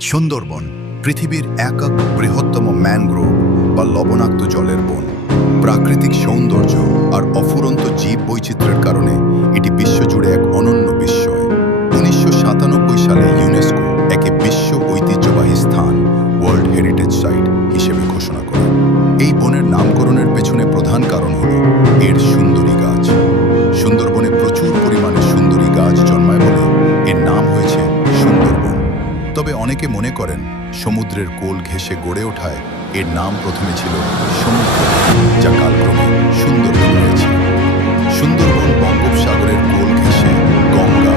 সুন্দরবন পৃথিবীর একক বৃহত্তম ম্যানগ্রোভ বা লবণাক্ত জলের বন। প্রাকৃতিক সৌন্দর্য আর অফুরন্ত জীব বৈচিত্র্যের কারণে এটি বিশ্বজুড়ে এক অনন্য বিস্ময়। 1997 সালে ইউনেস্কো একে বিশ্ব ঐতিহ্যবাহী স্থান ওয়ার্ল্ড হেরিটেজ সাইট হিসেবে ঘোষণা করে। এই বনের নামকরণের পেছনে প্রধান কারণ হল এর সুন্দরী গাছ। সুন্দরবনে প্রচুর পরিমাণে সুন্দরী গাছ জন্মায় বলে এর নাম হয়েছে সুন্দরবন। তবে অনেকে মনে করেন সমুদ্রের কোল ঘেঁষে গড়ে ওঠায় এর নাম প্রথমে ছিল সমুদ্র, যা কালক্রমে সুন্দরবন হয়েছে। সুন্দরবন বঙ্গোপসাগরের কোল ঘেঁষে গঙ্গা,